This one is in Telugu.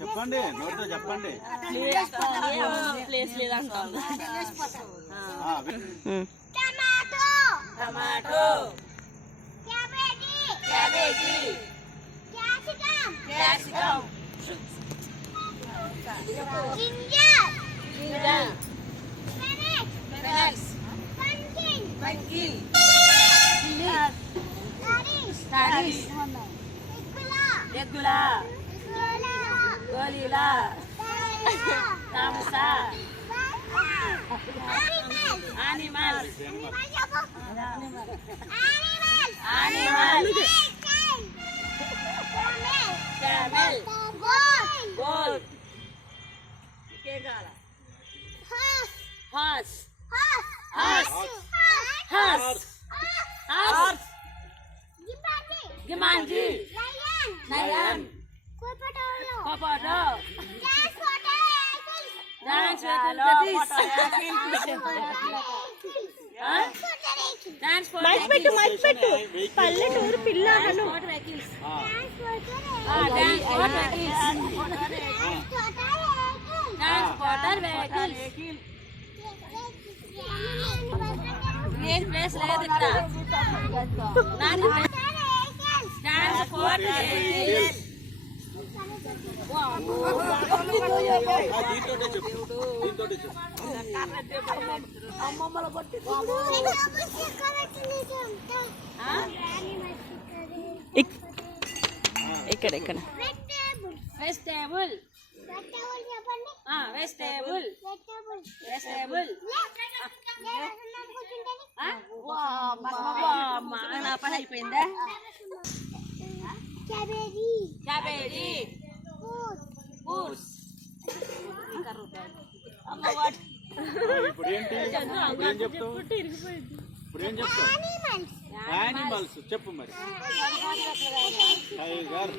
చెప్పండి, నోటితో చెప్పండి. Tomato, cabbage, capsicum, ginger, spinach, pumpkin, radish, రెగ్యులా, గోలీలా, తామసా, animals, camel, goat, horse, Jumanji, lion, crocodile, dance పెట్టు పల్లెటూరు పిల్లలు ప్లేస్ లేదు ఇక్కడ. ఇక్కడ వెజిటేబుల్, నా పని అయిపోయిందా? క్యాబేజీ, ఇప్పుడు ఏం చెప్తావు? యానిమల్స్ చెప్పు మరి. టైగర్,